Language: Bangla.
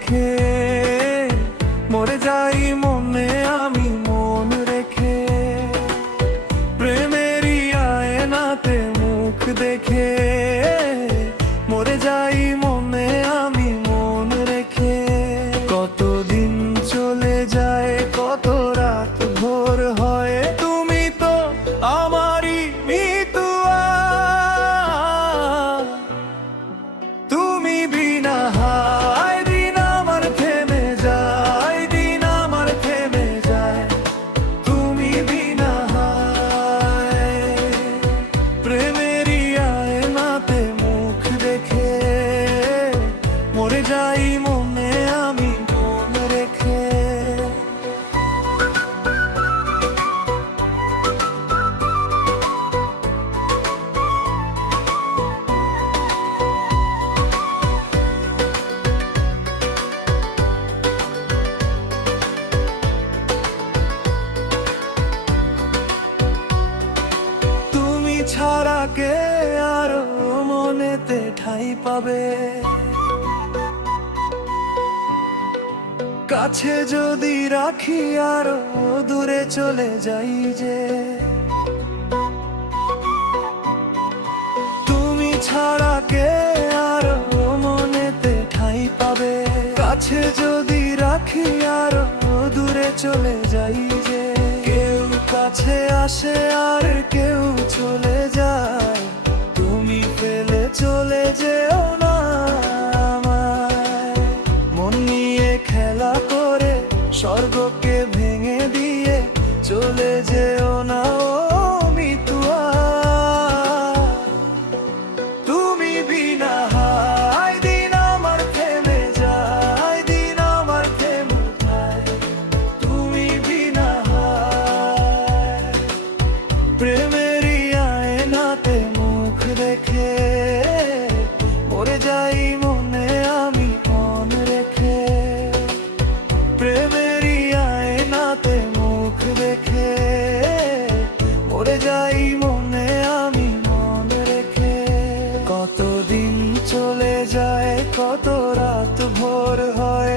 দেখে মরে যাই মনে আমি মন রেখে। প্রেমেরই আয়নাতে মুখ দেখে মরে যাই মনে আমি মন রেখে। কতদিন চলে যায়, কত রাত ভোর হয়, তুমি তো আমারই মিতুয়া। তুমি বিনা হায় দিন আমার থেমে যায়, দিন আমার থেমে যায়। তুমি বিনা হায় প্রেমেরই আয়নাতে মুখ দেখে মরে যাই মনে আমি মন রেখে। তুমি ছাড়া কে আরো মনেতে ঠাঁই পাবে? কাছে যদি রাখি আরো দূরে চলে যাই যে। তুমি ছাড়া কে আরো মনেতে ঠাঁই পাবে? কাছে যদি রাখি আরো দূরে চলে যাই যে। কেউ কাছে আসে আর কেউ চলে যায়, তুমি ফেলে চলে যেও না আমায়। মন নিয়ে খেলা করে স্বর্গকে ভেঙে দিয়ে চলে যেও না ও মিতুয়া। তুমি বিনা হায় দিন আমার থেমে যায়, দিন আমার থেমে যায়। তুমি বিনা হায় প্রেমেরই আয়নাতে মুখ দেখে মরে যাই মনে আমি মন রেখে। প্রেমেরই আয়নাতে মুখ দেখে মরে যাই মনে আমি মন রেখে। কতদিন চলে যায়, কত রাত ভোর হয়,